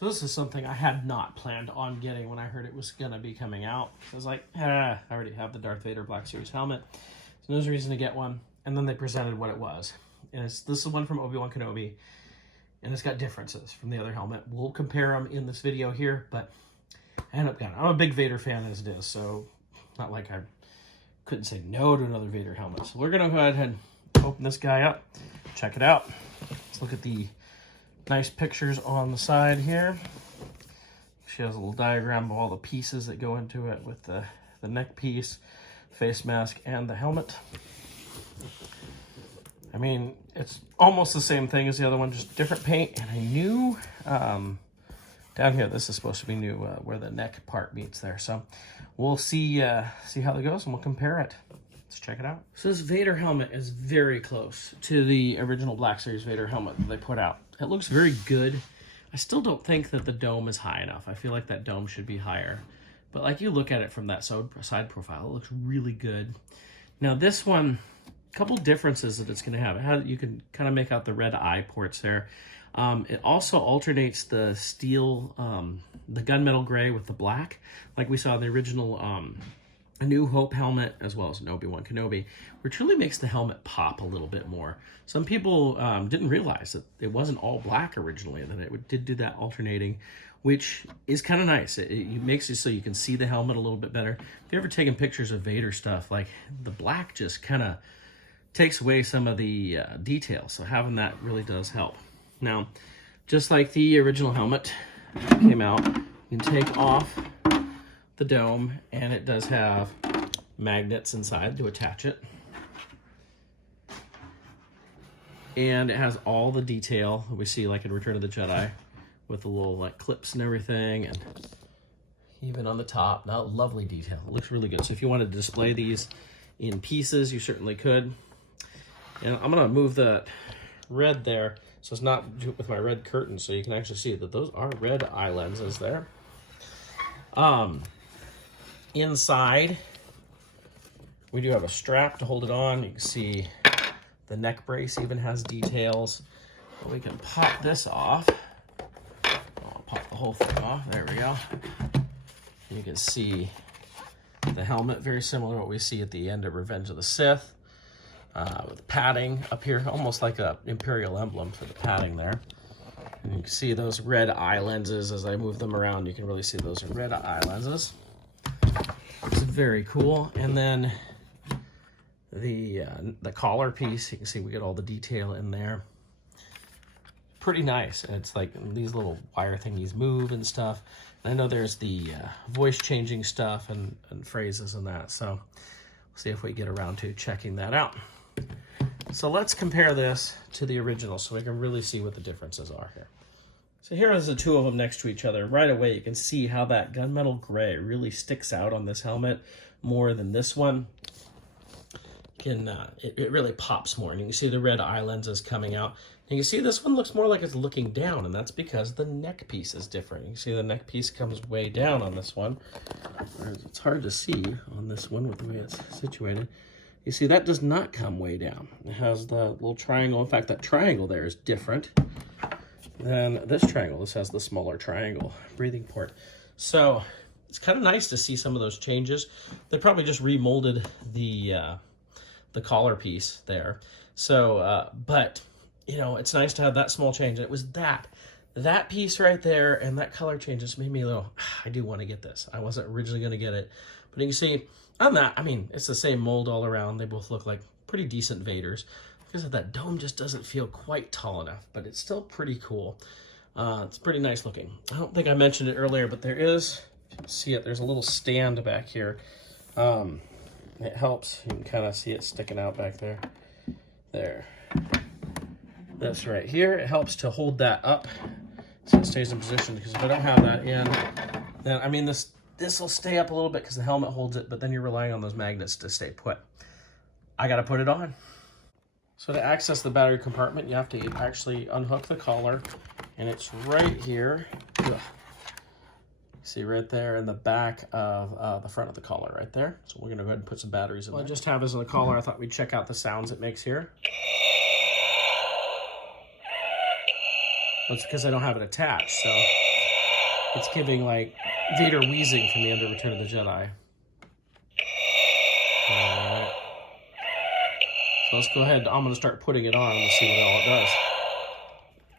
So this is something I had not planned on getting when I heard it was going to be coming out. I was like, I already have the Darth Vader Black Series helmet. So there's no reason to get one. And then they presented what it was. And this is one from Obi-Wan Kenobi. And it's got differences from the other helmet. We'll compare them in this video here, but I end up getting it. I'm a big Vader fan as it is, so not like I couldn't say no to another Vader helmet. So we're going to go ahead and open this guy up, check it out. Let's look at the nice pictures on the side here. She has a little diagram of all the pieces that go into it with the neck piece, face mask, and the helmet. I mean, it's almost the same thing as the other one, just different paint. And I knew down here, this is supposed to be new where the neck part meets there. So we'll see how that goes and we'll compare it. Let's check it out. So this Vader helmet is very close to the original Black Series Vader helmet that they put out. It looks very good. I still don't think that the dome is high enough. I feel like that dome should be higher. But like you look at it from that side profile, it looks really good. Now this one, a couple differences that it's going to have. You can kind of make out the red eye ports there. It also alternates the steel, the gunmetal gray with the black, like we saw in the original A New Hope helmet, as well as an Obi-Wan Kenobi, which really makes the helmet pop a little bit more. Some people didn't realize that it wasn't all black originally, and that it did do that alternating, which is kind of nice. It makes it so you can see the helmet a little bit better. If you've ever taken pictures of Vader stuff, like the black just kind of takes away some of the detail, so having that really does help. Now, just like the original helmet came out, you can take off the dome, and it does have magnets inside to attach it. And it has all the detail that we see like in Return of the Jedi with the little like clips and everything, and even on the top, now lovely detail. It looks really good. So if you wanted to display these in pieces, you certainly could. And I'm gonna move the red there so it's not with my red curtain, so you can actually see that those are red eye lenses there. Inside, we do have a strap to hold it on. You can see the neck brace even has details. We can pop this off. I'll pop the whole thing off. There we go. You can see the helmet, very similar to what we see at the end of Revenge of the Sith, with padding up here, almost like a Imperial emblem for the padding there. And you can see those red eye lenses as I move them around. You can really see those are red eye lenses. It's very cool. And then the collar piece, you can see we get all the detail in there. Pretty nice. And it's like these little wire thingies move and stuff. And I know there's the voice changing stuff and phrases and that. So we'll see if we get around to checking that out. So let's compare this to the original so we can really see what the differences are here. So here is the two of them next to each other. Right away, you can see how that gunmetal gray really sticks out on this helmet more than this one. It really pops more, and you can see the red eye lenses coming out. And you can see this one looks more like it's looking down, and that's because the neck piece is different. You can see the neck piece comes way down on this one. It's hard to see on this one with the way it's situated. You see that does not come way down. It has the little triangle. In fact, that triangle there is different than this triangle. This has the smaller triangle breathing port. So it's kind of nice to see some of those changes. They probably just remolded the collar piece there. So, but you know, it's nice to have that small change. It was that piece right there and that color change just made me a little, I do want to get this. I wasn't originally going to get it, but you can see on that, I mean, it's the same mold all around. They both look like pretty decent Vaders. Because that dome just doesn't feel quite tall enough, but it's still pretty cool. It's pretty nice looking. I don't think I mentioned it earlier, but there is, if you can see it, there's a little stand back here. It helps. You can kind of see it sticking out back there. There. That's right here. It helps to hold that up so it stays in position, because if I don't have that in, then, I mean, this will stay up a little bit because the helmet holds it, but then you're relying on those magnets to stay put. I got to put it on. So to access the battery compartment, you have to actually unhook the collar, and it's right here. Ugh. See right there in the back of the front of the collar right there. So we're gonna go ahead and put some batteries in there. I just have this on the collar. I thought we'd check out the sounds it makes here. That's because I don't have it attached. So It's giving like Vader wheezing from the end of Return of the Jedi. Alright. So let's go ahead. I'm going to start putting it on and see what all it does.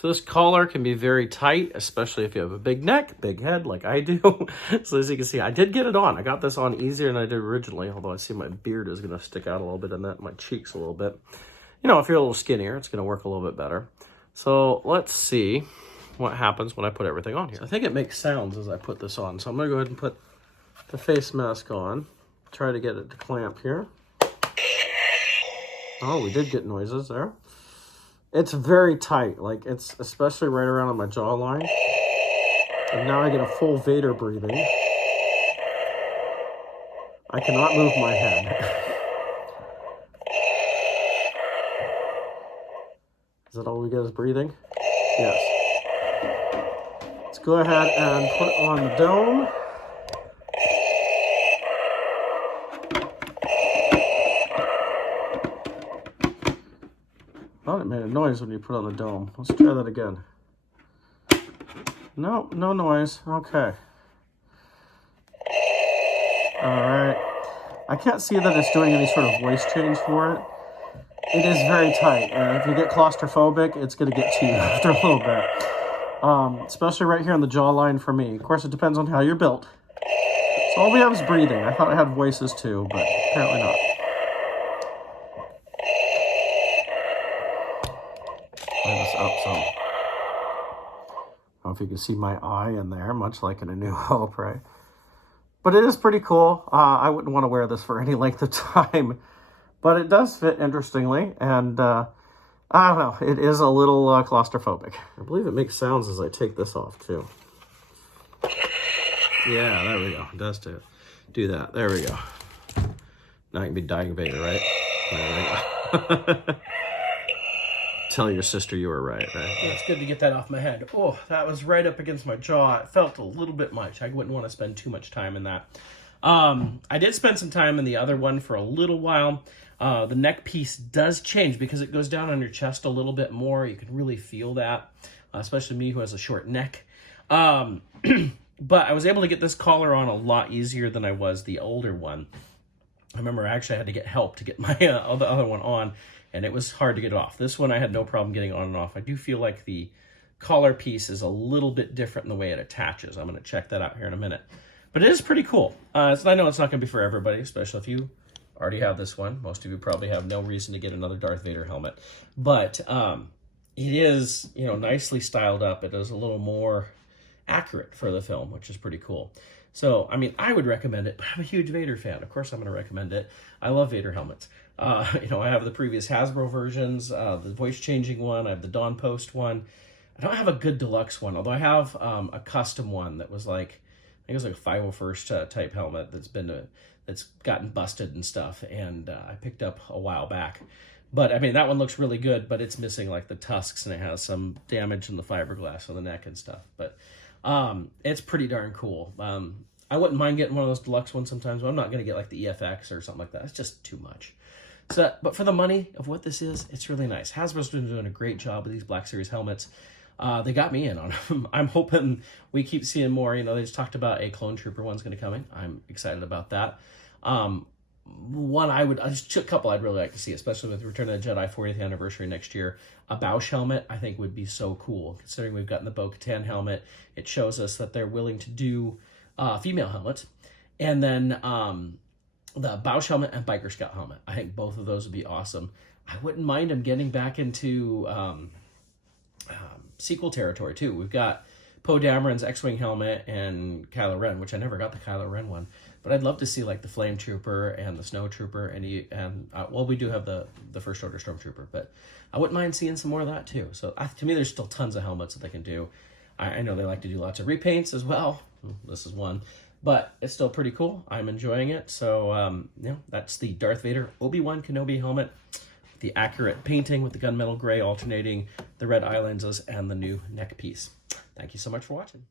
So this collar can be very tight, especially if you have a big neck, big head like I do. So as you can see, I did get it on. I got this on easier than I did originally, although I see my beard is going to stick out a little bit and that my cheeks a little bit. You know, if you're a little skinnier, it's going to work a little bit better. So let's see what happens when I put everything on here. So I think it makes sounds as I put this on. So I'm going to go ahead and put the face mask on. Try to get it to clamp here. Oh, we did get noises there. It's very tight, like it's especially right around on my jawline. And now I get a full Vader breathing. I cannot move my head. Is that all we get is breathing? Yes. Let's go ahead and put it on the dome. I thought it made a noise when you put it on the dome. Let's try that again. No, no noise. Okay. Alright. I can't see that it's doing any sort of voice change for it. It is very tight. If you get claustrophobic, it's going to get to you after a little bit. Especially right here on the jawline for me. Of course, it depends on how you're built. So all we have is breathing. I thought it had voices too, but apparently not. This up some. I don't know if you can see my eye in there, much like in A New Hope, right? But it is pretty cool. I wouldn't want to wear this for any length of time, but it does fit interestingly, and I don't know, it is a little claustrophobic. I believe it makes sounds as I take this off too. Yeah, there we go. It does do that. There we go. Now I can be dying Vader, right? There we go. Tell your sister you were right? Yeah, it's good to get that off my head. Oh, that was right up against my jaw. It felt a little bit much. I wouldn't want to spend too much time in that. I did spend some time in the other one for a little while. The neck piece does change because it goes down on your chest a little bit more. You can really feel that, especially me who has a short neck. But I was able to get this collar on a lot easier than I was the older one. I remember I actually had to get help to get my the other one on. And it was hard to get off. This one I had no problem getting on and off. I do feel like the collar piece is a little bit different in the way it attaches. I'm going to check that out here in a minute. But it is pretty cool. So I know it's not going to be for everybody, especially if you already have this one. Most of you probably have no reason to get another Darth Vader helmet. But it is, you know, nicely styled up. It is a little more accurate for the film, which is pretty cool. So, I mean, I would recommend it, but I'm a huge Vader fan. Of course, I'm going to recommend it. I love Vader helmets. You know, I have the previous Hasbro versions, the voice-changing one. I have the Dawn Post one. I don't have a good deluxe one, although I have a custom one that was like, I think it was like a 501st type helmet that's gotten busted and stuff, and I picked up a while back. But, I mean, that one looks really good, but it's missing, like, the tusks, and it has some damage in the fiberglass on the neck and stuff. But it's pretty darn cool. I wouldn't mind getting one of those deluxe ones sometimes, but I'm not going to get, like, the EFX or something like that. It's just too much. So, but for the money of what this is, it's really nice. Hasbro's been doing a great job with these Black Series helmets. They got me in on them. I'm hoping we keep seeing more. You know, they just talked about a Clone Trooper one's going to come in. I'm excited about that. Just a couple I'd really like to see, especially with Return of the Jedi 40th anniversary next year. A Bausch helmet, I think, would be so cool. Considering we've gotten the Bo-Katan helmet, it shows us that they're willing to do female helmets. And then the Bausch helmet and Biker Scout helmet. I think both of those would be awesome. I wouldn't mind them getting back into sequel territory, too. We've got Poe Dameron's X-Wing helmet and Kylo Ren, which I never got the Kylo Ren one. But I'd love to see like the Flame Trooper and the Snow Trooper, and well, we do have the First Order Stormtrooper, but I wouldn't mind seeing some more of that too. So to me, there's still tons of helmets that they can do. I know they like to do lots of repaints as well. This is one, but it's still pretty cool. I'm enjoying it. So yeah, that's the Darth Vader Obi-Wan Kenobi helmet, the accurate painting with the gunmetal gray alternating, the red eye lenses, and the new neck piece. Thank you so much for watching.